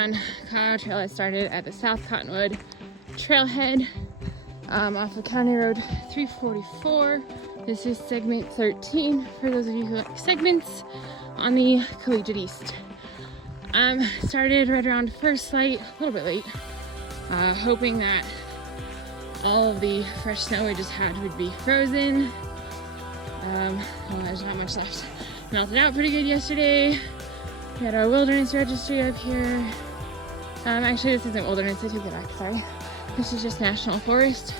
on Colorado Trail, I started at the South Cottonwood Trailhead off of County Road 344. This is segment 13 for those of you who like segments on the Collegiate East. Started right around first light, a little bit late, hoping that all of the fresh snow we just had would be frozen. Well, there's not much left. Melted out pretty good yesterday. We had our wilderness registry up here. Actually, this isn't wilderness, I take it back, sorry. This is just national forest. So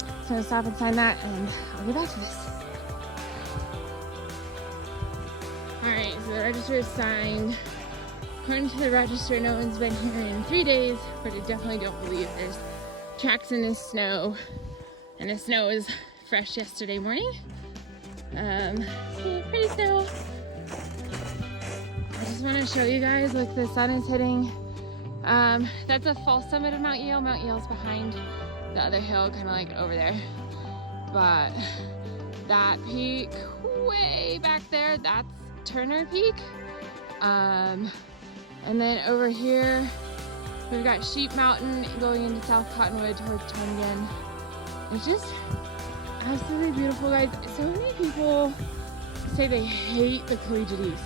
I'm gonna stop and sign that and I'll get back to this. Alright, so the register is signed. According to the register, no one's been here in 3 days, but I definitely don't believe there's tracks in this snow. And the snow was fresh yesterday morning. See, pretty snow. I just want to show you guys, like, the sun is hitting. That's a false summit of Mount Yale. Mount Yale's behind the other hill, kind of like over there. But that peak way back there, that's Turner Peak. And then over here, we've got Sheep Mountain going into South Cottonwood towards Ptarmigan. It's just absolutely beautiful, guys. So many people say they hate the Collegiate East.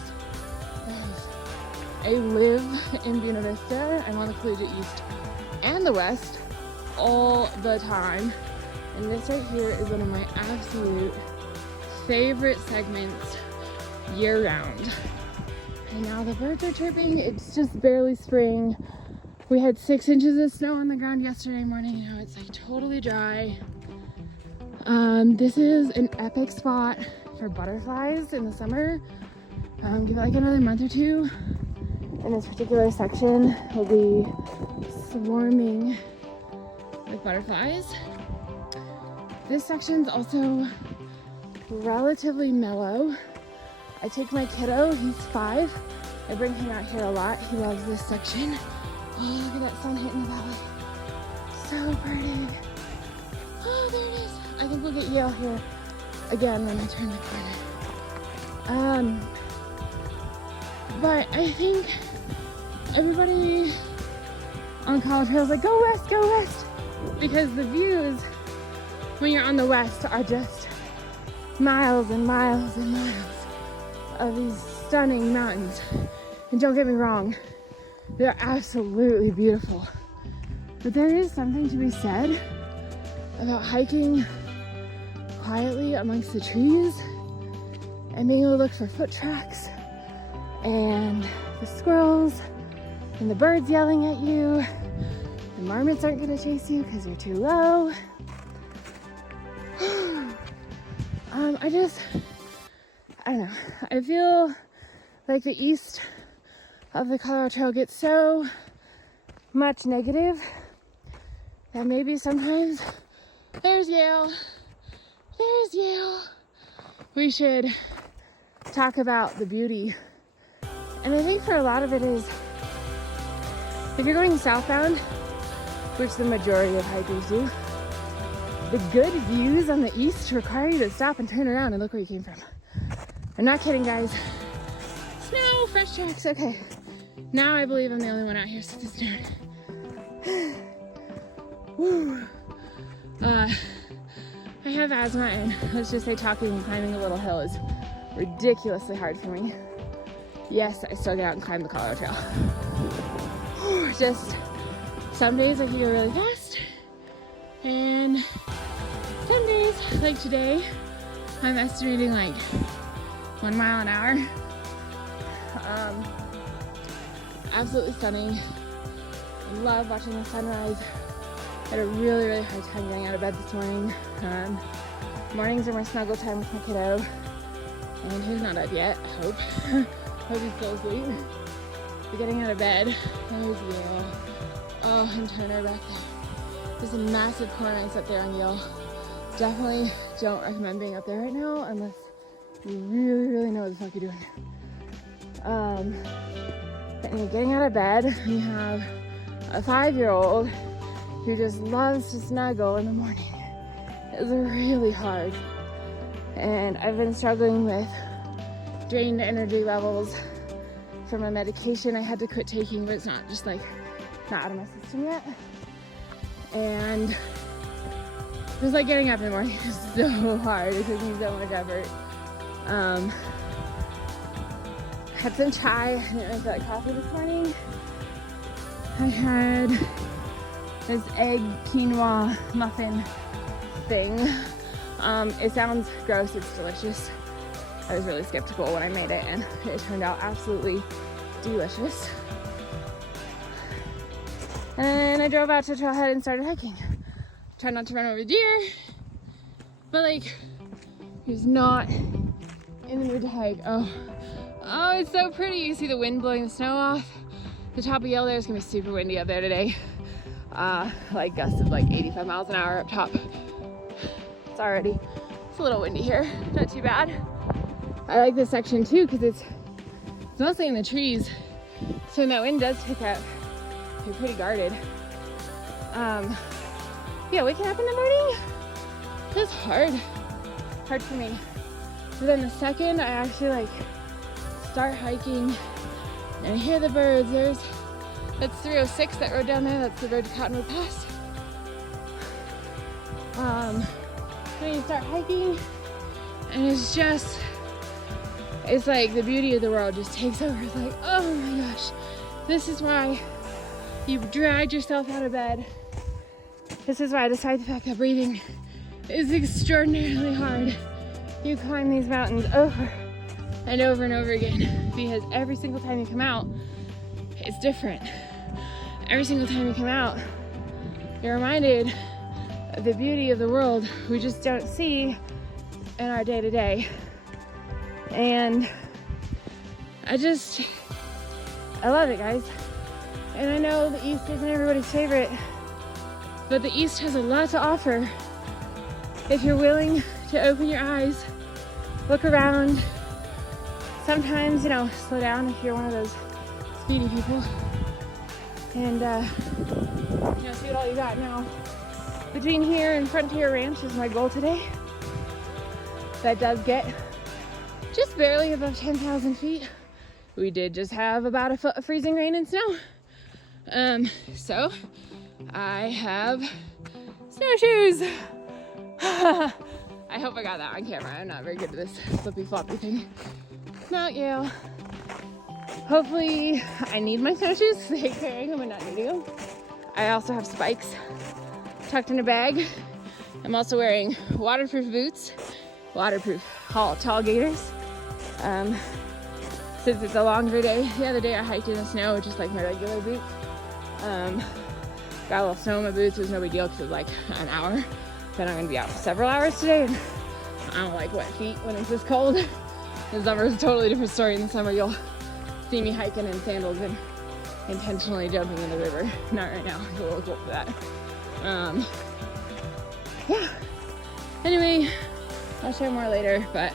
I live in Buena Vista. I'm on the Collegiate East and the West all the time. And this right here is one of my absolute favorite segments year round. And now the birds are chirping. It's just barely spring. We had 6 inches of snow on the ground yesterday morning. Now it's like totally dry. This is an epic spot for butterflies in the summer. Give it like another month or two, and this particular section will be swarming with butterflies. This section's also relatively mellow. I take my kiddo, he's 5. I bring him out here a lot. He loves this section. Oh, look at that sun hitting the valley. So pretty. Oh, there it is. I think we'll get Yale here again when I turn the corner. But I think everybody on Colorado Trail is like, go west, because the views when you're on the west are just miles and miles and miles of these stunning mountains. And don't get me wrong, they're absolutely beautiful. But there is something to be said about hiking quietly amongst the trees and being able to look for foot tracks and the squirrels and the birds yelling at you. The marmots aren't gonna chase you because you're too low. I don't know. I feel like the east of the Colorado Trail gets so much negative that maybe sometimes there's Yale. We should talk about the beauty. And I think for a lot of it is, if you're going southbound, which the majority of hikers do, the good views on the east require you to stop and turn around and look where you came from. I'm not kidding, guys. Snow, fresh tracks, okay. Now I believe I'm the only one out here, so this is nerd. Woo. I have asthma, and let's just say talking and climbing a little hill is ridiculously hard for me. Yes, I still get out and climb the Colorado Trail. Just some days I can go really fast, and some days, like today, I'm estimating like 1 mile an hour. Absolutely stunning. I love watching the sunrise. I had a really hard time getting out of bed this morning. Mornings are my snuggle time with my kiddo, and he's not up yet, I hope. Hope he's still asleep. But getting out of bed, there's Yale. Oh, and Turner back there. There's a massive cornice up there on Yale. Definitely don't recommend being up there right now unless you really know what the fuck you're doing. But anyway, getting out of bed, we have a 5-year-old who just loves to snuggle in the morning. It's really hard. And I've been struggling with drained energy levels from a medication I had to quit taking, but it's not just like, not out of my system yet. And just like getting up in the morning is so hard. It took me so much effort. Had some chai. I didn't feel like coffee this morning. I had this egg quinoa muffin thing. It sounds gross, it's delicious. I was really skeptical when I made it, and it turned out absolutely delicious. And I drove out to Trailhead and started hiking. Tried not to run over deer, but like, he's not in the mood to hike. Oh, it's so pretty. You see the wind blowing the snow off. The top of Yale there is gonna be super windy up there today. Like gusts of like 85 miles an hour up top. It's a little windy here, not too bad. I like this section too because it's mostly in the trees. So when that wind does pick up, you're pretty guarded. Yeah, waking up in the morning is hard for me. But then the second I actually like start hiking and I hear the birds, that's 306 that road down there, that's the road to Cottonwood Pass. When you start hiking and it's like the beauty of the world just takes over. It's like, oh my gosh, this is why you dragged yourself out of bed. This is why, despite the fact that breathing is extraordinarily hard, you climb these mountains over and over and over again, because every single time you come out, it's different. Every single time you come out, you're reminded of the beauty of the world we just don't see in our day-to-day. And I love it, guys. And I know the East isn't everybody's favorite, but the East has a lot to offer if you're willing to open your eyes, look around. Sometimes, slow down if you're one of those speedy people, and see what all you got. Now, between here and Frontier Ranch is my goal today. That does get just barely above 10,000 feet. We did just have about a foot of freezing rain and snow. So I have snowshoes. I hope I got that on camera. I'm not very good at this flippy floppy thing. Mount Yale. Hopefully I need my snowshoes because I hate carrying them and not needing them. I also have spikes tucked in a bag. I'm also wearing waterproof boots, waterproof tall gaiters. Since it's a longer day. The other day I hiked in the snow with just like my regular boots. Got a little snow in my boots. It was no big deal because it was like an hour. Then I'm gonna be out for several hours today. And I don't like wet feet when it's this cold. The summer is a totally different story. In the summer you'll see me hiking in sandals and intentionally jumping in the river. Not right now. It's a little cold for that. Yeah. Anyway, I'll share more later, but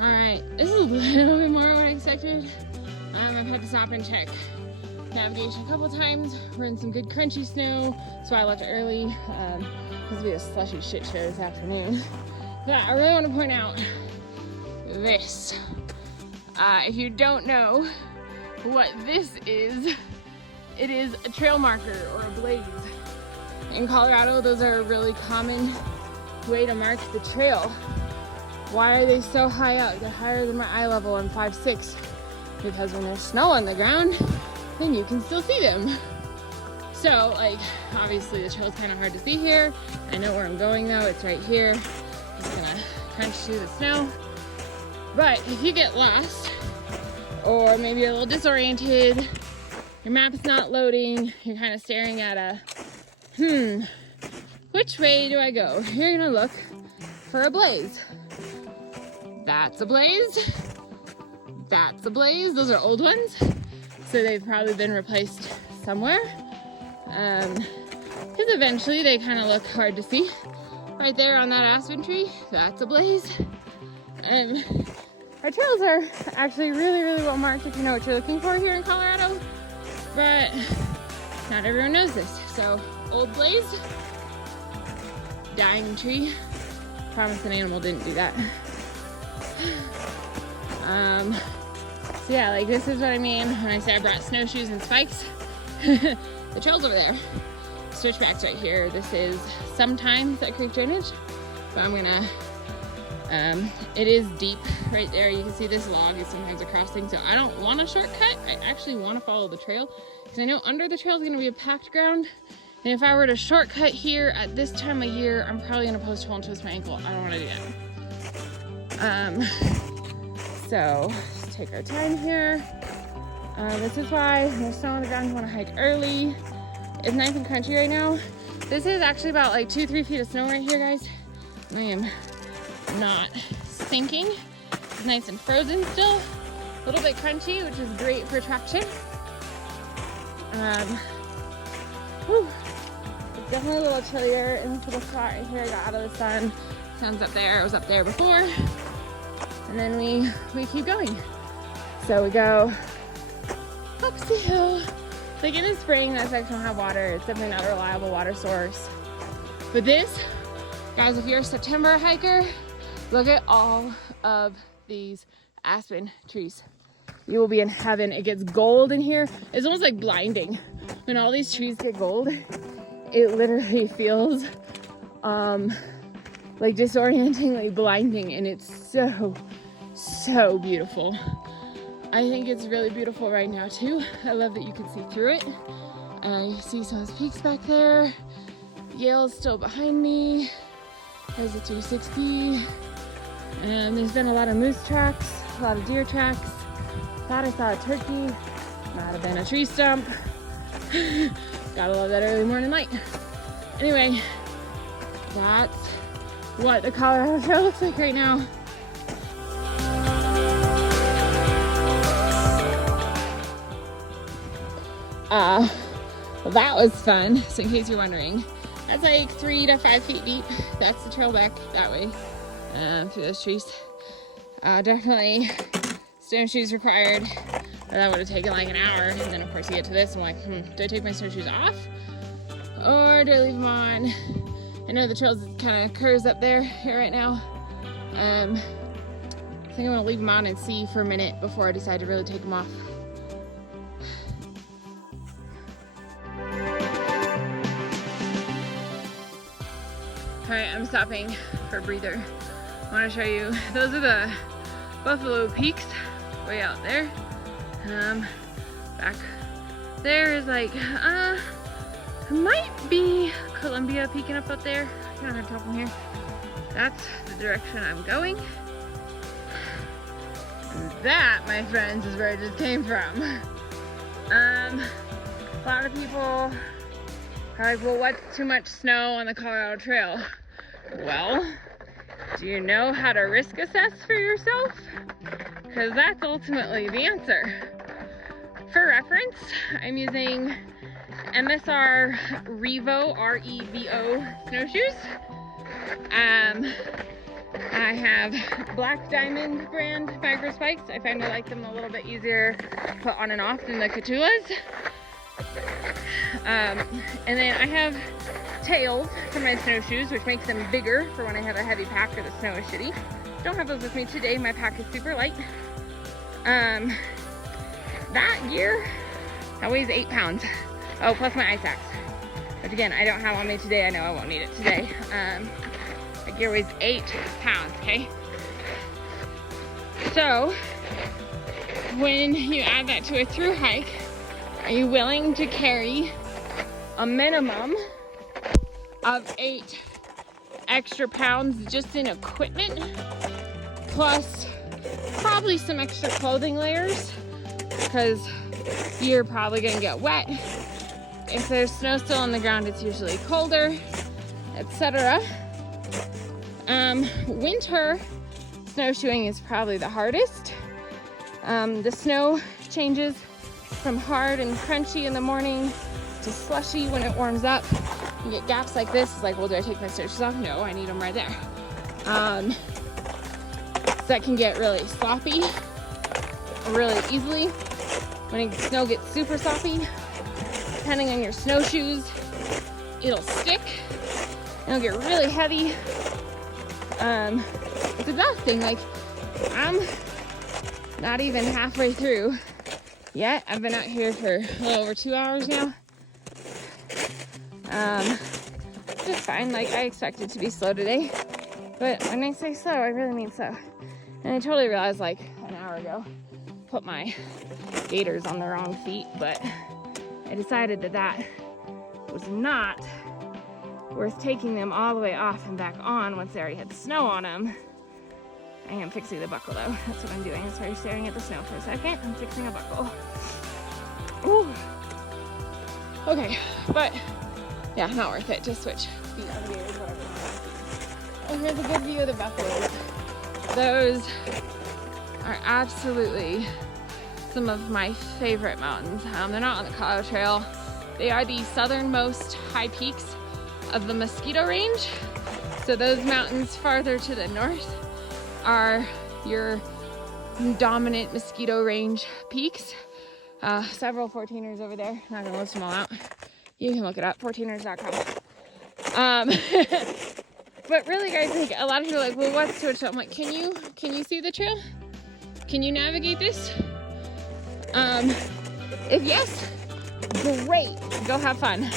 alright, this is a little bit more what I expected. I've had to stop and check navigation a couple times. We're in some good crunchy snow, so I left early. It's be a slushy shit show this afternoon. But I really want to point out this. If you don't know what this is, it is a trail marker or a blaze. In Colorado, those are a really common way to mark the trail. Why are they so high up? They're higher than my eye level. I'm 5'6". Because when there's snow on the ground, then you can still see them. So, like, obviously the trail's kind of hard to see here. I know where I'm going though. It's right here. Just gonna crunch through the snow. But if you get lost, or maybe you're a little disoriented, your map's not loading, you're kind of staring at a, which way do I go? You're gonna look for a blaze. That's a blaze. That's a blaze. Those are old ones, so they've probably been replaced somewhere. Because eventually they kind of look hard to see. Right there on that aspen tree, that's a blaze. Our trails are actually really, really well marked if you know what you're looking for here in Colorado, but not everyone knows this. So, old blaze, dying tree, promise an animal didn't do that. So yeah, like this is what I mean when I say I brought snowshoes and spikes. The trail's over there. Switchback's right here. This is sometimes that creek drainage, but I'm gonna, it is deep right there. You can see this log is sometimes a crossing, so I don't want a shortcut. I actually want to follow the trail because I know under the trail is gonna be a packed ground. And if I were to shortcut here at this time of year, I'm probably gonna post hole and twist my ankle. I don't wanna do that. So let's take our time here. This is why there's snow on the ground, you wanna hike early. It's nice and crunchy right now. This is actually about like 2-3 feet of snow right here, guys. I am not sinking. It's nice and frozen still. A little bit crunchy, which is great for traction. Whew. It's definitely a little chillier in this little spot right here. I got out of the sun. Sun's up there. I was up there before. And then we keep going. So we go up the hill. Like in the spring, that section don't have water. It's definitely not a reliable water source. But this, guys, if you're a September hiker, look at all of these aspen trees. You will be in heaven. It gets gold in here. It's almost like blinding. When all these trees get gold, it literally feels like disorientingly blinding, and it's so beautiful. I think it's really beautiful right now too. I love that you can see through it. You see some of those peaks back there. Yale's still behind me. There's a 360. And there's been a lot of moose tracks, a lot of deer tracks. Thought I saw a turkey. Might have been a tree stump. Gotta love that early morning light. Anyway, that's what the Colorado Trail looks like right now. Well, that was fun. So in case you're wondering, that's like 3 to 5 feet deep. That's the trail back that way, through those trees. Definitely snowshoes required. That would have taken like an hour. And then of course you get to this and I'm like, do I take my snowshoes off or do I leave them on? I know the trail's kind of curves up there here right now. I think I'm gonna leave them on and see for a minute before I decide to really take them off. All right, I'm stopping for a breather. I want to show you, those are the Buffalo Peaks way out there. Back there is like, it might be Columbia peeking up there. I kind of hard to tell from here. That's the direction I'm going. And that, my friends, is where I just came from. A lot of people are like, well, what's too much snow on the Colorado Trail? Well, do you know how to risk assess for yourself? Because that's ultimately the answer. For reference, I'm using MSR Revo, R-E-V-O snowshoes. I have Black Diamond brand micro spikes. I find I like them a little bit easier to put on and off than the Catulas. And then I have tails for my snowshoes, which makes them bigger for when I have a heavy pack or the snow is shitty. Don't have those with me today. My pack is super light. That gear, that weighs 8 pounds. Oh, plus my ice axe, which again, I don't have on me today. I know I won't need it today. That gear weighs 8 pounds, okay? So, when you add that to a through hike, are you willing to carry a minimum of 8 extra pounds just in equipment, plus probably some extra clothing layers, because you're probably gonna get wet. If there's snow still on the ground, it's usually colder, etc. Winter snowshoeing is probably the hardest. The snow changes from hard and crunchy in the morning to slushy when it warms up. You get gaps like this. It's like, well, do I take my snowshoes off? No, I need them right there. That can get really sloppy really easily. When the snow gets super sloppy, depending on your snowshoes, it'll stick. It'll get really heavy. It's exhausting. Like, I'm not even halfway through yet. I've been out here for a little over 2 hours now. Just fine. Like, I expect it to be slow today, but when I say slow, I really mean slow. And I totally realized like an hour ago, put my gaiters on the wrong feet, but I decided that that was not worth taking them all the way off and back on once they already had snow on them. I am fixing the buckle though. That's what I'm doing. I started staring at the snow for a second. I'm fixing a buckle. Ooh. Okay, but yeah, not worth it. Just switch feet on the gators, whatever. And here's a good view of the buffaloes. Those are absolutely some of my favorite mountains. They're not on the Colorado Trail. They are the southernmost high peaks of the Mosquito Range. So those mountains farther to the north are your dominant Mosquito Range peaks. Several 14ers over there. I'm not gonna list them all out. You can look it up, 14ers.com. But really, guys, like, a lot of people are like, well, what's to it? So I'm like, can you see the trail? Can you navigate this? If yes, great, go have fun.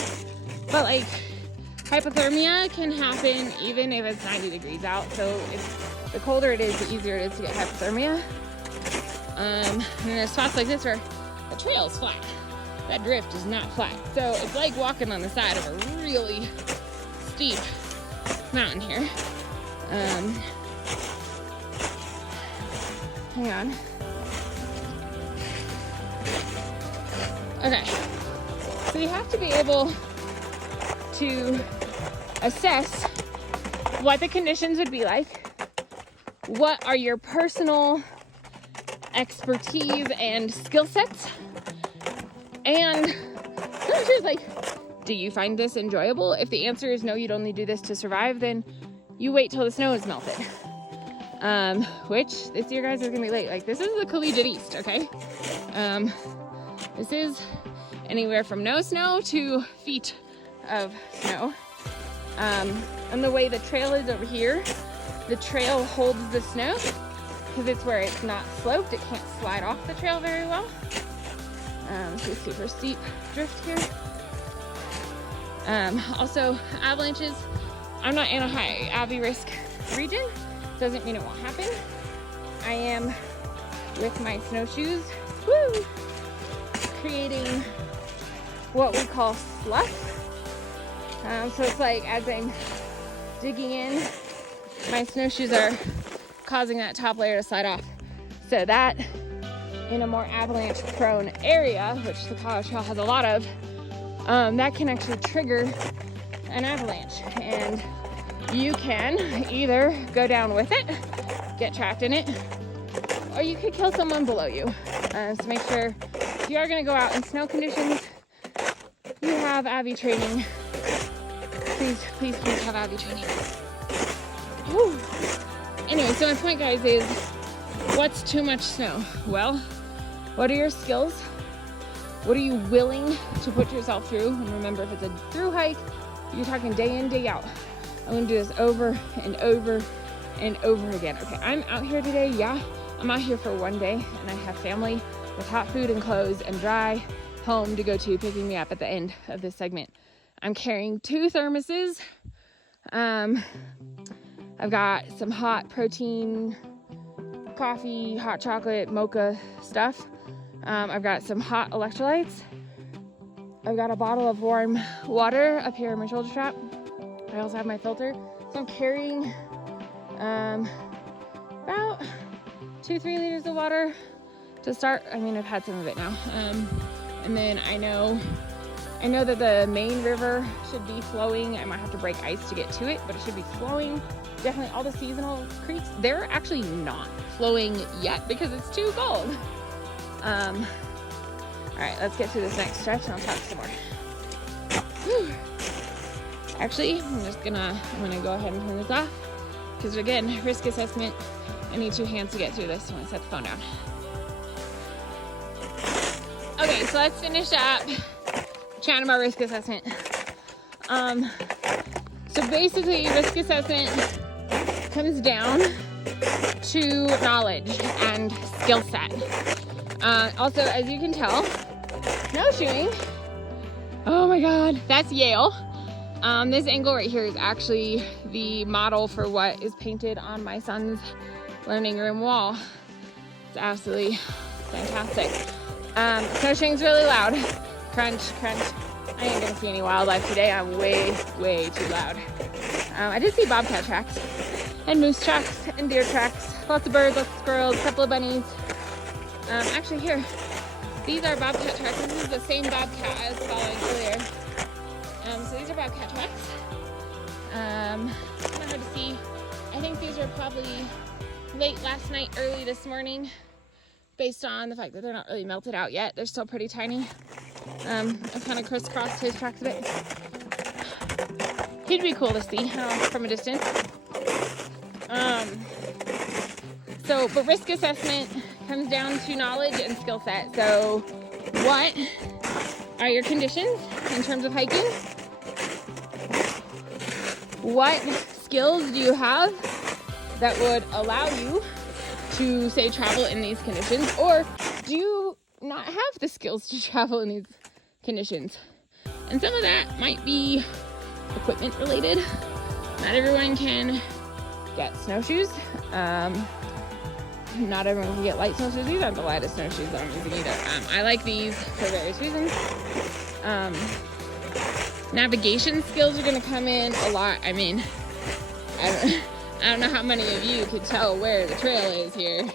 But like, hypothermia can happen even if it's 90 degrees out. So if the colder it is, the easier it is to get hypothermia. And there's spots like this where the trail is flat. That drift is not flat. So it's like walking on the side of a really steep mountain here. Hang on. Okay. So you have to be able to assess what the conditions would be like. What are your personal expertise and skill sets? And it's like, do you find this enjoyable? If the answer is no, you'd only do this to survive, then you wait till the snow is melted. Which this year, guys, is gonna be late. Like, this is the Collegiate East, okay? This is anywhere from no snow to feet of snow. And the way the trail is over here, the trail holds the snow because it's where it's not sloped. It can't slide off the trail very well. So super steep drift here. Also, avalanches. I'm not in a high AVI risk region. Doesn't mean it won't happen. I am with my snowshoes, woo, creating what we call slush. So it's like as I'm digging in, my snowshoes are causing that top layer to slide off. So that in a more avalanche prone area, which the Colorado Trail has a lot of, that can actually trigger an avalanche. And you can either go down with it, get trapped in it, or you could kill someone below you. So make sure if you are gonna go out in snow conditions, you have AVI training. Please, please, please have AVI training. Whew. Anyway, so my point, guys, is what's too much snow? Well, what are your skills? What are you willing to put yourself through? And remember, if it's a through hike, you're talking day in, day out. I'm gonna do this over and over and over again. Okay, I'm out here today, yeah. I'm out here for one day, and I have family with hot food and clothes and dry home to go to, picking me up at the end of this segment. I'm carrying 2 thermoses. I've got some hot protein, coffee, hot chocolate, mocha stuff. I've got some hot electrolytes. I've got a bottle of warm water up here in my shoulder strap. I also have my filter. So I'm carrying about 2-3 liters of water to start. I mean, I've had some of it now. And then I know that the main river should be flowing. I might have to break ice to get to it, but it should be flowing. Definitely all the seasonal creeks, they're actually not flowing yet because it's too cold. All right, let's get through this next stretch and I'll talk some more. Whew. Actually, I'm gonna go ahead and turn this off because again, risk assessment, I need 2 hands to get through this. I'm gonna set the phone down. Okay, so let's finish up chatting about risk assessment. So basically, risk assessment comes down to knowledge and skill set. Also, as you can tell, snowshoeing, oh my God, that's Yale. This angle right here is actually the model for what is painted on my son's learning room wall. It's absolutely fantastic. Snowshoeing's really loud. Crunch, crunch. I ain't gonna see any wildlife today. I'm way, way too loud. I did see bobcat tracks and moose tracks and deer tracks. Lots of birds, lots of squirrels, a couple of bunnies. Actually here, these are bobcat tracks. This is the same bobcat I was following earlier. So these are bobcat tracks. Kind of hard to see. I think these were probably late last night, early this morning, based on the fact that they're not really melted out yet. They're still pretty tiny. I've kind of crisscrossed his tracks a bit. He'd be cool to see from a distance. But risk assessment comes down to knowledge and skill set. So what are your conditions in terms of hiking? What skills do you have that would allow you to, say, travel in these conditions? Or do you not have the skills to travel in these conditions? And some of that might be equipment related. Not everyone can get snowshoes. Not everyone can get light snowshoes. These aren't the lightest snowshoes that I'm using either. I like these for various reasons. Navigation skills are going to come in a lot. I mean, I don't know how many of you could tell where the trail is here.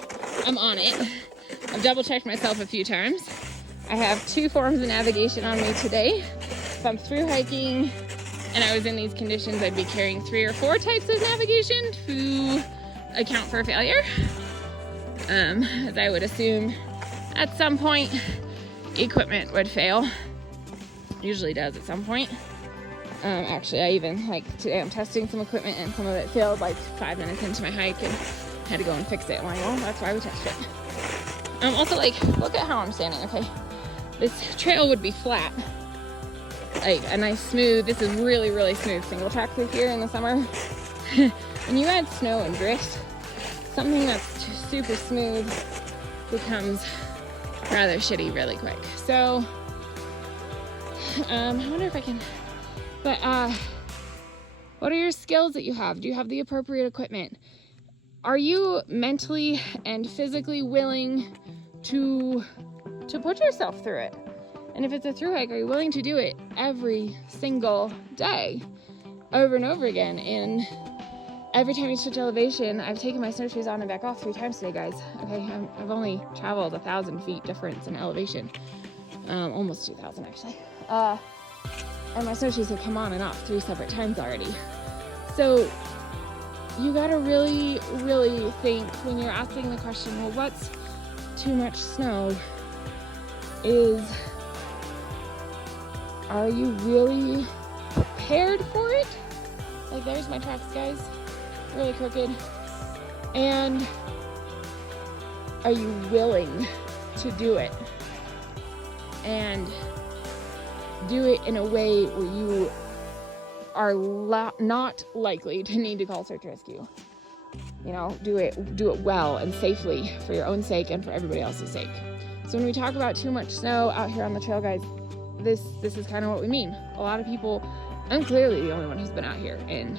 I'm on it. I've double checked myself a few times. I have 2 forms of navigation on me today. If I'm through hiking and I was in these conditions, I'd be carrying 3 or 4 types of navigation to account for failure. As I would assume at some point equipment would fail. Usually does at some point. Actually, I even, like today, I'm testing some equipment and some of it failed like 5 minutes into my hike and had to go and fix it. I'm like, well, that's why we test it. Also, like, look at how I'm standing, okay? This trail would be flat. Like a nice smooth, this is really, really smooth single track through here in the summer. When you add snow and drift, something that's super smooth becomes rather shitty really quick. So, I wonder if I can, but what are your skills that you have? Do you have the appropriate equipment? Are you mentally and physically willing to put yourself through it? And if it's a thru hike, are you willing to do it every single day, over and over again? And every time you switch elevation, I've taken my snowshoes on and back off 3 times today, guys. Okay, I've only traveled 1,000 feet difference in elevation, almost 2,000 actually. And my snowshoes have come on and off 3 separate times already. So you gotta really, really think when you're asking the question, well, what's too much snow? Are you really prepared for it? Like, there's my tracks, guys. Really crooked. And are you willing to do it? And do it in a way where you are not likely to need to call search rescue. You know, do it well and safely for your own sake and for everybody else's sake. So when we talk about too much snow out here on the trail, guys, this is kind of what we mean. A lot of people, I'm clearly the only one who's been out here in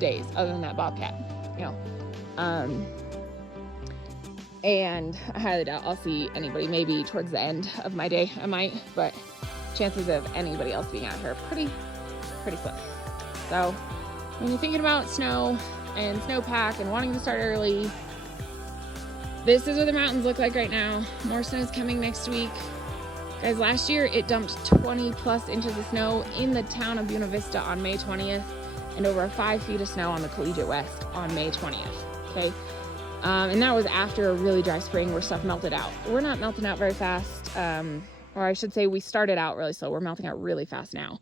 days, other than that bobcat, you know. And I highly doubt I'll see anybody. Maybe towards the end of my day I might, but chances of anybody else being out here are pretty slim. So when you're thinking about snow and snowpack and wanting to start early, this is what the mountains look like right now. More snow is coming next week. Guys, last year it dumped 20 plus inches of snow in the town of Buena Vista on May 20th and over 5 feet of snow on the Collegiate West on May 20th, okay? And that was after a really dry spring where stuff melted out. We're not melting out very fast, or I should say we started out really slow. We're melting out really fast now.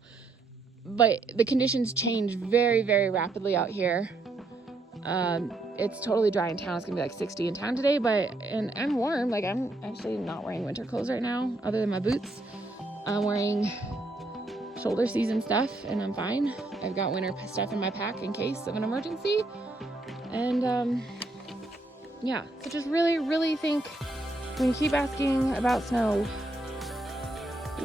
But the conditions change very, very rapidly out here. It's totally dry in town. It's gonna be like 60 in town today, and I'm warm. Like, I'm actually not wearing winter clothes right now, other than my boots. I'm wearing shoulder season stuff, and I'm fine. I've got winter stuff in my pack in case of an emergency. And yeah, so just really think, when you keep asking about snow,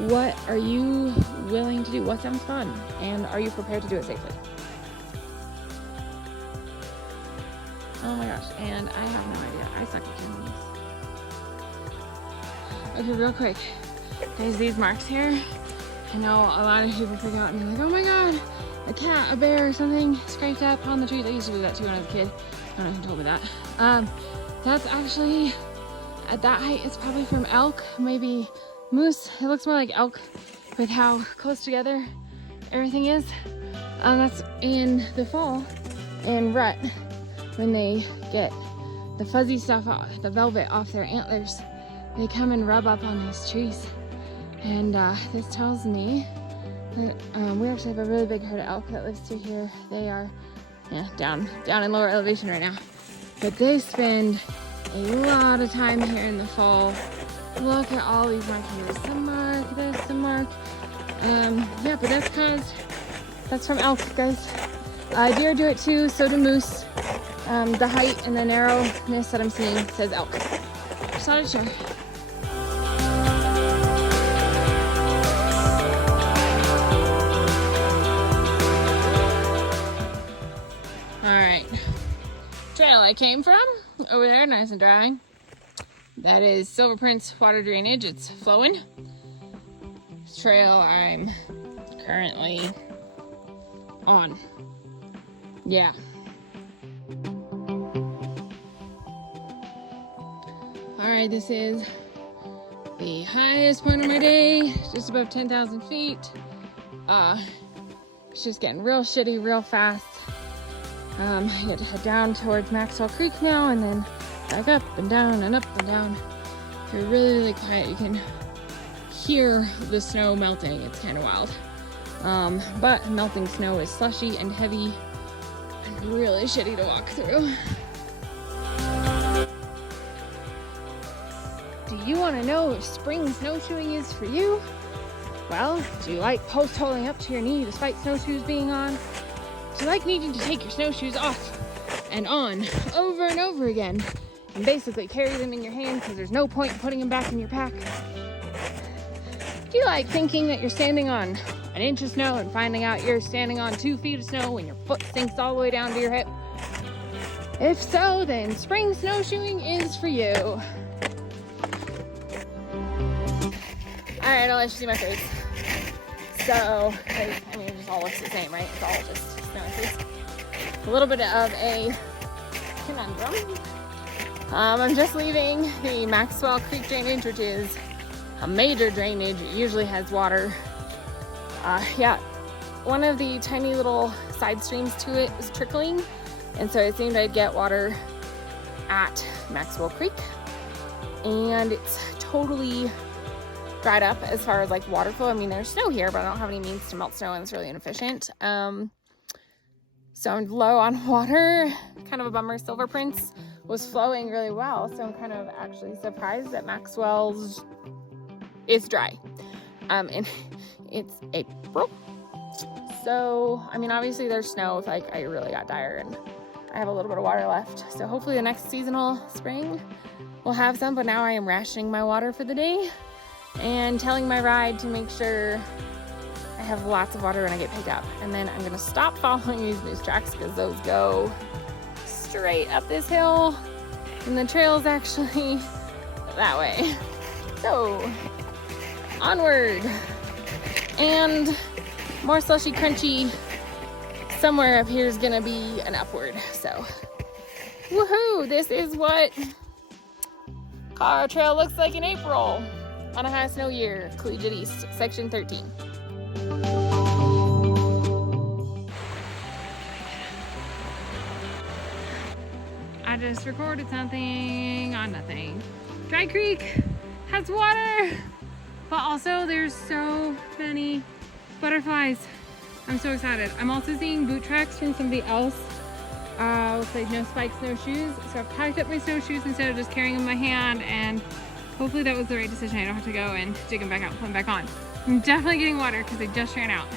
what are you willing to do? What sounds fun? And are you prepared to do it safely? Oh my gosh, and I have no idea. I suck at counting these. Okay, real quick. Guys, these marks here, I know a lot of people freak out and be like, oh my god, a cat, a bear, something scraped up on the trees. I used to do that too when I was a kid. I don't know who told me that. That's actually, at that height, it's probably from elk, maybe moose. It looks more like elk with how close together everything is. That's in the fall, in rut, when they get the fuzzy stuff, the velvet off their antlers, they come and rub up on these trees. And this tells me that we actually have a really big herd of elk that lives through here. They are down in lower elevation right now. But they spend a lot of time here in the fall. Look at all these marks. There's some mark, there's some mark. Yeah, but that's from elk, guys. Deer do it too, so do moose. The height and the narrowness that I'm seeing says elk. Just thought I'd share. Alright, trail I came from, over there, nice and dry. That is Silver Prince water drainage, it's flowing. This trail I'm currently on. Yeah. Alright, this is the highest point of my day, just above 10,000 feet. It's just getting real shitty real fast. I had to head down towards Maxwell Creek now and then back up and down and up and down. If you're really quiet, you can hear the snow melting. It's kind of wild. But melting snow is slushy and heavy and really shitty to walk through. Do you want to know if spring snowshoeing is for you? Well, do you like post-holing up to your knee despite snowshoes being on? Do you like needing to take your snowshoes off and on over and over again and basically carry them in your hand because there's no point in putting them back in your pack? Do you like thinking that you're standing on an inch of snow and finding out you're standing on 2 feet of snow when your foot sinks all the way down to your hip? If so, then spring snowshoeing is for you. Alright, I'll let you see my face. So, I mean, it just all looks the same, right? It's all just snow and trees. A little bit of a conundrum. I'm just leaving the Maxwell Creek drainage, which is a major drainage. It usually has water. Yeah, one of the tiny little side streams to it is trickling, and so it seemed I'd get water at Maxwell Creek, and it's totally dried up as far as like water flow. I mean, there's snow here, but I don't have any means to melt snow, and it's really inefficient. So I'm low on water. Kind of a bummer. Silver Prince was flowing really well, so I'm kind of actually surprised that Maxwell's is dry. And it's April, so I mean, obviously there's snow if like I really got dire and I have a little bit of water left. So hopefully the next seasonal spring will have some, but now I am rationing my water for the day and telling my ride to make sure I have lots of water when I get picked up. And then I'm gonna stop following these moose tracks because those go straight up this hill and the trail's actually that way. So onward, and more slushy crunchy. Somewhere up here is gonna be an upward. So woohoo, this is what Colorado Trail looks like in April on a high snow year. Collegiate East, section 13. I just recorded something on nothing. Dry Creek has water, but also there's so many butterflies. I'm so excited. I'm also seeing boot tracks from somebody else with like no spikes, no shoes. So I've packed up my snowshoes instead of just carrying them in my hand, and hopefully that was the right decision. I don't have to go and dig them back out and put them back on. I'm definitely getting water because I just ran out.